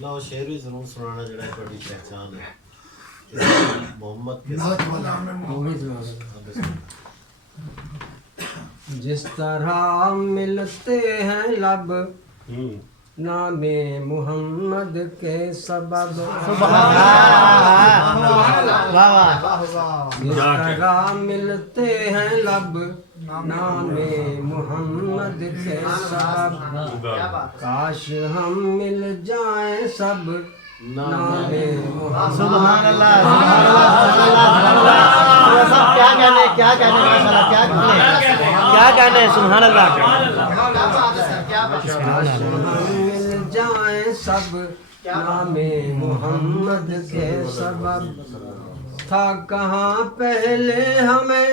لا شعر بھی ضرور سنانا جڑا بڑی پہچان ہے محمد کے جس طرح ملتے ہیں لب نام محمد کے سبب، جس طرح ملتے ہیں لب نام محمد کے سبب، کاش ہم مل جائیں سب نام محمد۔ سبحان اللہ کیا کہنے کیا کہنے سبحان اللہ۔ کاش ہم مل جائیں سب نام محمد کے سبب، تھا کہاں پہلے ہمیں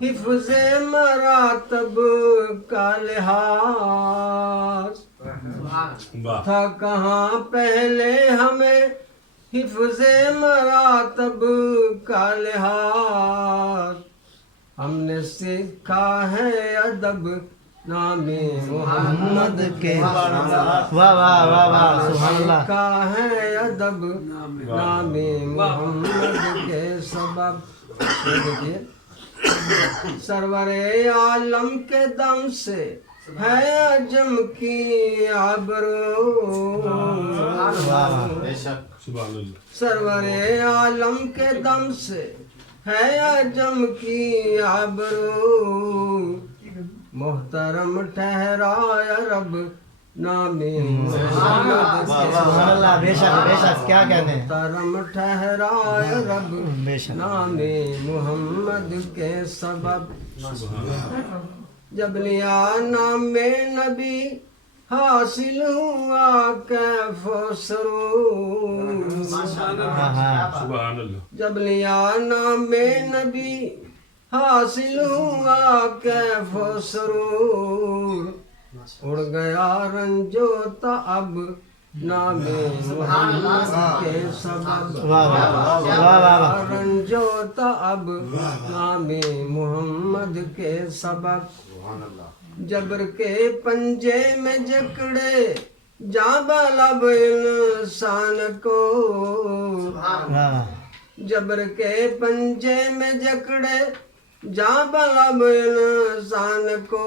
حفظ مراتب کا لحاظ، تھا کہاں پہلے ہمیں حفظ مراتب کا لحاظ، ہم نے سیکھا ہے ادب نام محمد کے، واہ واہ واہ واہ سبحان اللہ۔ سیکھا ہے ادب نام محمد کے سبب۔ یہ دیکھیے سرور عالم کے دم سے ہے عجم کی آبرو، بے شک سرور عالم کے دم سے ہے عجم کی آبرو، محترم ٹھہرایا رب نام محمد کے سبحان اللہ بے شک کیا کہتے ہیں۔ محترم ٹھہرایا رب بے شک نام محمد کے سبب، جب لیا نام نبی حاصل ہوا کیف و سرور، جب لیا نام نبی حاصل ہوا کیف و سرور، اڑ گیا رنجو تعب نام محمد کے سبب، واہ واہ واہ واہ۔ رنجو تعب نام محمد کے سبب، جبر کے پنجے میں جکڑے جاں بلب انسان کو، جبر کے پنجے میں جکڑے جاں بلب انسان کو،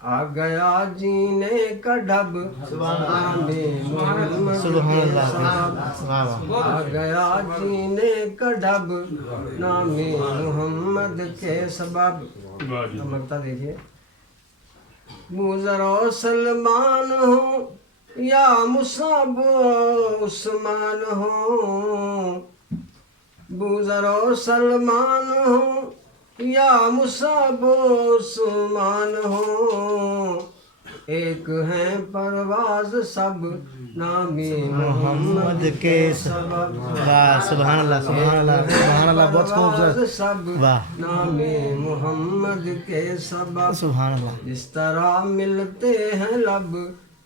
آ گیا جینے کا ڈھب نام محمد سبحان کے اللہ سبب، واہ واہ۔ آ گیا جینے کا ڈھب نام محمد کے سبب۔ مکتا دیکھیے، بوذر و سلمان ہوں یا مصعب و عثمان ہوں، بوذر و سلمان ہوں یا مصعب و عثمان ہوں، ایک ہیں پرواز سب نام محمد کے سبب، واہ سبحان اللہ سبحان اللہ سبحان اللہ بہت خوبصورت سب واہ نام محمد کے سبب، سبحان اللہ۔ جس طرح ملتے ہیں لب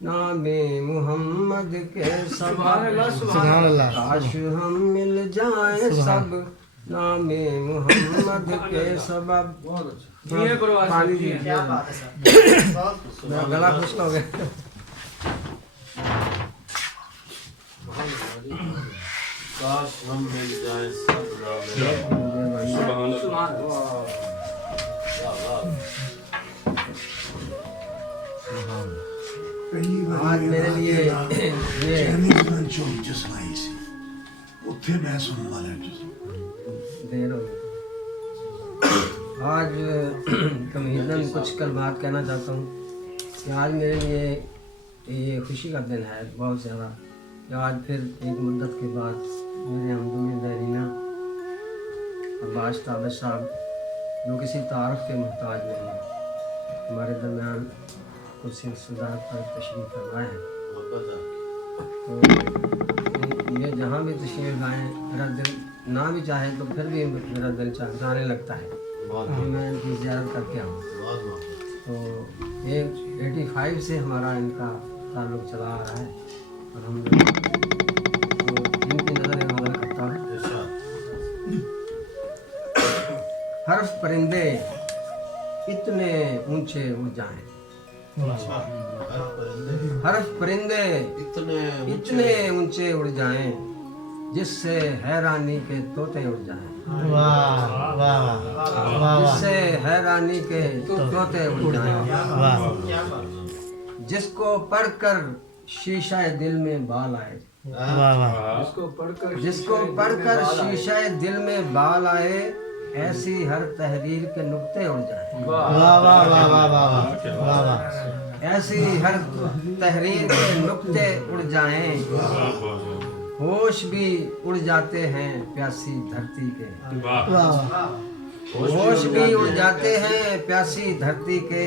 نام محمد کے سبب، سبحان اللہ۔ کاش ہم مل جائیں سب نام محمد کے سبب۔ پانی دیجیے، میرا گلا خشک ہو گیا۔ کاش ہم مل جائیں سب نام آج میرے لیے یہ دیر ہو گئی۔ آج تمہیداً کچھ کلمات کہنا چاہتا ہوں کہ آج میرے لیے یہ خوشی کا دن ہے بہت زیادہ، کہ آج پھر ایک مدت کے بعد میرے ہمدم دیرینہ عباس طابق صاحب، جو کسی تعارف کے محتاج نہیں ہیں، ہمارے درمیان کچھ صدارت پر تشریف فرمائے ہیں۔ تو یہ جہاں بھی تشریف لائیں میرا دل نہ بھی چاہے تو پھر بھی میرا دل چاہنے لگتا ہے کہ میں ان کی زیارت کر کے آؤں۔ تو یہ 85 سے ہمارا ان کا تعلق چلا آ رہا ہے اور ہم لوگ ان کی نظر غزل کرتا ہوں۔ حرف پرندے اتنے اونچے اڑ جائیں، हर्फ परिंदे इतने ऊंचे उड़ जाएं जिससे हैरानी के तोते उड़ जाएं। वाह वाह वाह वाह जिससे हैरानी के तोते उड़ जाएं। वाह जिसको पढ़कर शीशा दिल में बाल आए, वाह वाह जिसको पढ़कर शीशा दिल में बाल आए, ऐसी हर तहरीर के नुक्ते उड़ जाएं। वाह वाह वाह वाह वाह वाह वाह ऐसी हर तहरीर के नुक्ते उड़ जाएं। होश भी उड़ जाते हैं प्यासी धरती के, वाह होश भी उड़ जाते हैं प्यासी धरती के,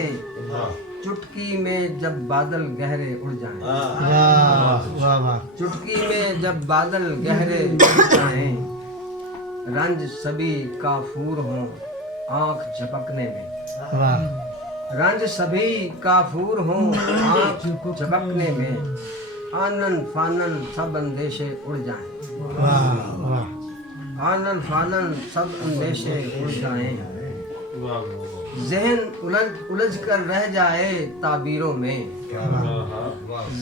चुटकी में जब बादल गहरे उड़ जाएं। वाह वाह वाह चुटकी में जब बादल गहरे उड़ जाएं, रंज सभी काफूर हों आंख झपकने में, वाह रंज सभी काफूर हों आंख झपकने में, आनन फानन सब अंदेशे उड़ जाएं। वाह वाह आनन फानन सब अंदेशे उड़ जाएं। जहन उलझ कर रह जाए ताबीरों में,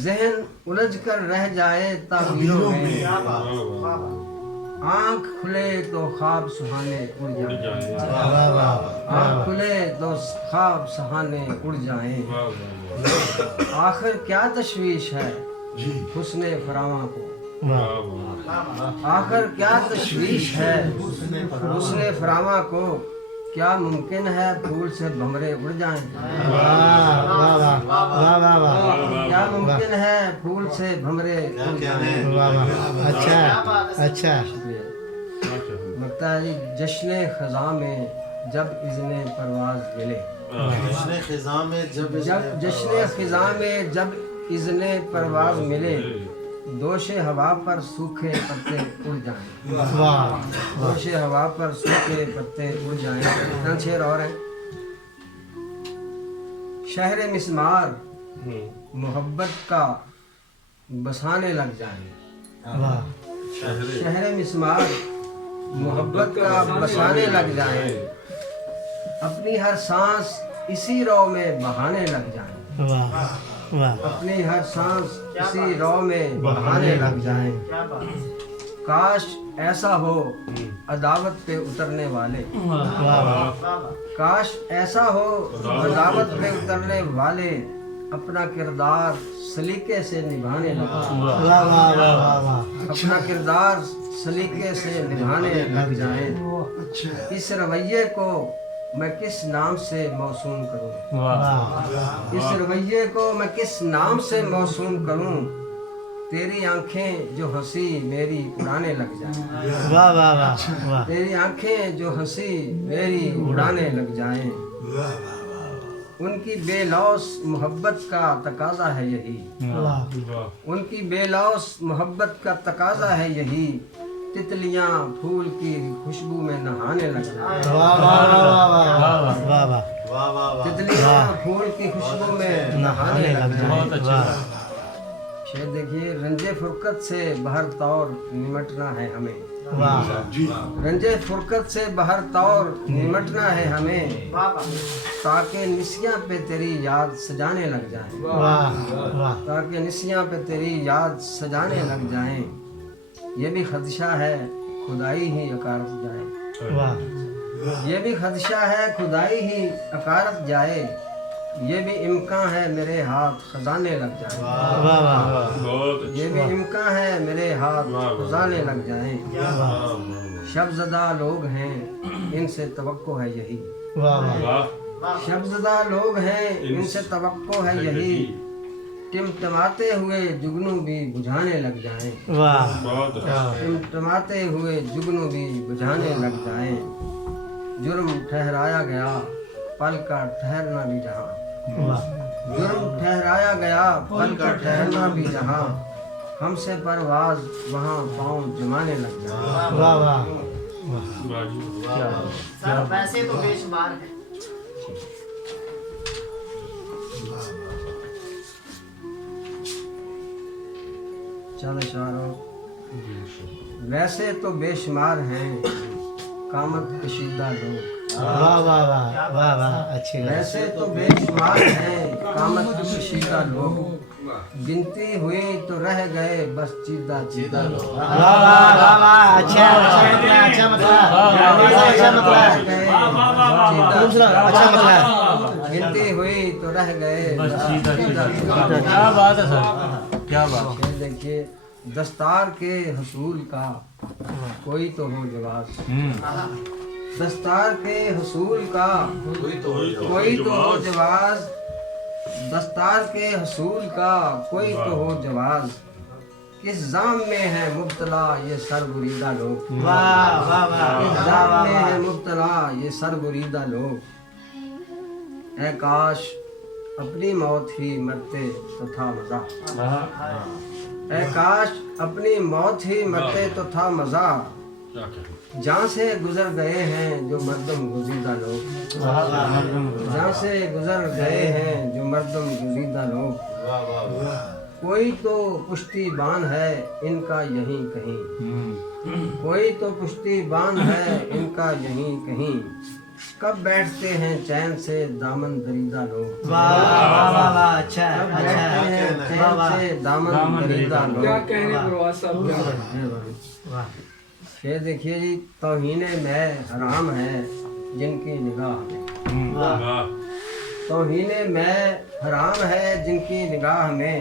जहन उलझ कर रह जाए ताबीरों में, आँख खुले तो ख्वाब सुहाने उड़ जाएं। वाह वाह आँख खुले तो ख्वाब सुहाने उड़ जाएं। आखिर क्या तशवीश है हुस्ने फरावां को, आखिर क्या तशवीश है हुस्ने फरावां को, क्या मुमकिन है फूल से भंवरे उड़ जाएं। वाह वाह वाह वाह वाह क्या मुमकिन है फूल से भंवरे उड़ जाएं। वाह वाह अच्छा अच्छा लगता है जी जश्न खज़ां में जब इज़्ने परवाज़ मिले, जश्न खिज़ां में जब जश्न खिज़ां में जब इज़्ने परवाज़ मिले, दोशे हवा पर सूखे पत्ते उड़ जाएं। वाह दोशे हवा पर सूखे पत्ते उड़ जाएं। इतना शेर और है। शहर मिस्मार मोहब्बत का बसाने लग जाएं। वाह शहर मिस्मार मोहब्बत का बसाने लग जाएं, अपनी हर सांस इसी रौ में बहाने लग जाएं। वाह वाह अपनी हर सांस इसी रौ में बहाने लग जाएं। काश ऐसा हो अदावत पे उतरने वाले, वाह वाह काश ऐसा हो अदावत पे उतरने वाले, अपना किरदार सलीके से निभाने लग जाएं। वाह वाह वाह वाह अपना किरदार सलीके से निभाने लग जाएं। इस रवैये को मैं किस नाम से मौसूम करूं, वाह इस रवैये को मैं किस नाम से मौसूम करूं, तेरी आंखें जो हंसी मेरी उड़ाने लग जाएं। वाह वाह वाह वाह तेरी आंखें जो हंसी मेरी उड़ाने लग जाएं। उनकी बेलौस मोहब्बत का तकाजा है यही, वाह उनकी बेलौस मोहब्बत का तकाजा है यही, तितलियां फूल की खुशबू में नहाने लग जाएं। वाह वाह वाह वाह वाह वाह वाह वाह तितलियां फूल की खुशबू में नहाने लग जाएं। वाह शेर देखिए, रंजे फुरकत से बहर तौर निमटना है हमें, वाह रंजे फुरकत से बहर तौर निमटना है हमें, ताकि निसियां पे तेरी याद सजाने लग जाएं। वाह वाह ताकि निसियां पे तेरी याद सजाने लग जाएं। ये भी खदशा है खुदाई ही अकारत जाए, वाह ये भी खदशा है खुदाई ही अकारत जाए, ये भी इम्कान है मेरे हाथ खजाने लग जाएं। वाह वाह ये भी इम्कान है मेरे हाथ खजाने लग जाएं। शब्ज़दा लोग हैं इनसे तवक्को है यही, वाह वाह शब्ज़दा लोग हैं इनसे तवक्को है यही, टिमटमाते हुए जुगनू भी बुझाने लग जाएं। वाह टिमटमाते हुए जुगनू भी बुझाने लग जाएं। जुर्म ठहराया गया पल का ठहरना भी जहाँ, वाह जुर्म ठहराया गया पल का ठहरना भी जहाँ, हमसे परवाज वहाँ पाँव जमाने लग जाए। वाह वाह सर वैसे तो बेशुमार है। चलो इशारों, वैसे तो बेशुमार हैं कामत कशीदा लोग। वाह वाह वाह वाह वाह अच्छी बात। वैसे तो बेशुमार हैं कामत कशीदा लोग, गिनती हुई तो रह गए बस चीदा चीदा लोग। वाह वाह वाह वाह अच्छा अच्छा मतलब अच्छा मतलब दूसरा अच्छा मतलब गिनती हुई तो रह गए बस चीदा चीदा। क्या बात है सर क्या बात। ये देखिए दस्तार के हसूल का कोई तो हो जवाब, दस्तार के हसूल का कोई तो हो जवाब, दस्तार के हसूल का कोई तो हो जवाब। किस जाम में है मुब्तला ये सरबुरीदा लोग। वाह वाह वाह किस जाम में है मुब्तला ये सरबुरीदा लोग। ऐ काश अपनी मौत ही मरते तो था मजा, ऐ काश अपनी मौत ही मरते तो था मजा। जहाँ से गुजर गए हैं जो मर्दम गुजीदा लोग, जहाँ से गुजर गए हैं जो मर्दम गुजीदा लोग। कोई तो पुश्ती बान है इनका यहीं कहीं, कोई तो पुश्ती बान है इनका यहीं कहीं। कब बैठते हैं चैन से दामन दरीदा लोग, वाह वाह वाह वाह अच्छा कब बैठते हैं चैन से दामन दरीदा लोग। क्या कहने प्रवास साहब क्या वाह ये देखिए जी तौहीने में हराम है जिनकी निगाह में, तौहीने में हराम है जिनकी निगाह में,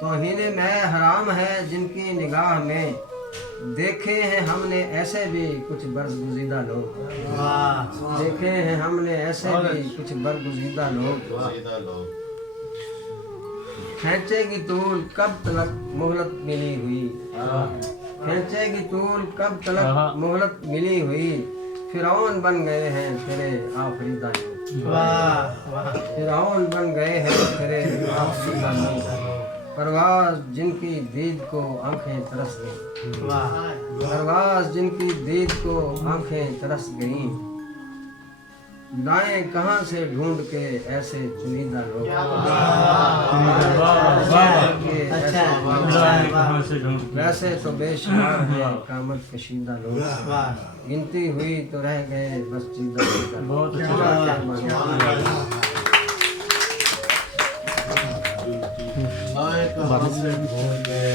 तौहीने में हराम है जिनकी निगाह में। देखे हैं हमने ऐसे भी कुछ बरगुज़ीदा लोग, वाह देखे हैं हमने ऐसे भी कुछ बरगुज़ीदा लोग। खींचेगी तूल कब तलक मोहलत मिली हुई, खींचेगी तूल कब तलक मोहलत मिली हुई। फिरौन बन गए हैं तेरे आफरीदा लोग, वाह वाह फिरौन बन गए हैं तेरे आफरीदा लोग। परवाज जिनकी दीद को आंखें तरस गईं, वाह परवाज जिनकी दीद को आंखें तरस गईं। लाएं कहाँ से ढूंढ के ऐसे चुनिंदा लोग, अच्छा वैसे तो बेशुमार है कामत कशीदा लोग। वाह गिनती हुई तो रह गए बस चीदा चीदा। बहुत क्या अच्छा बात है। हमसे भूल गए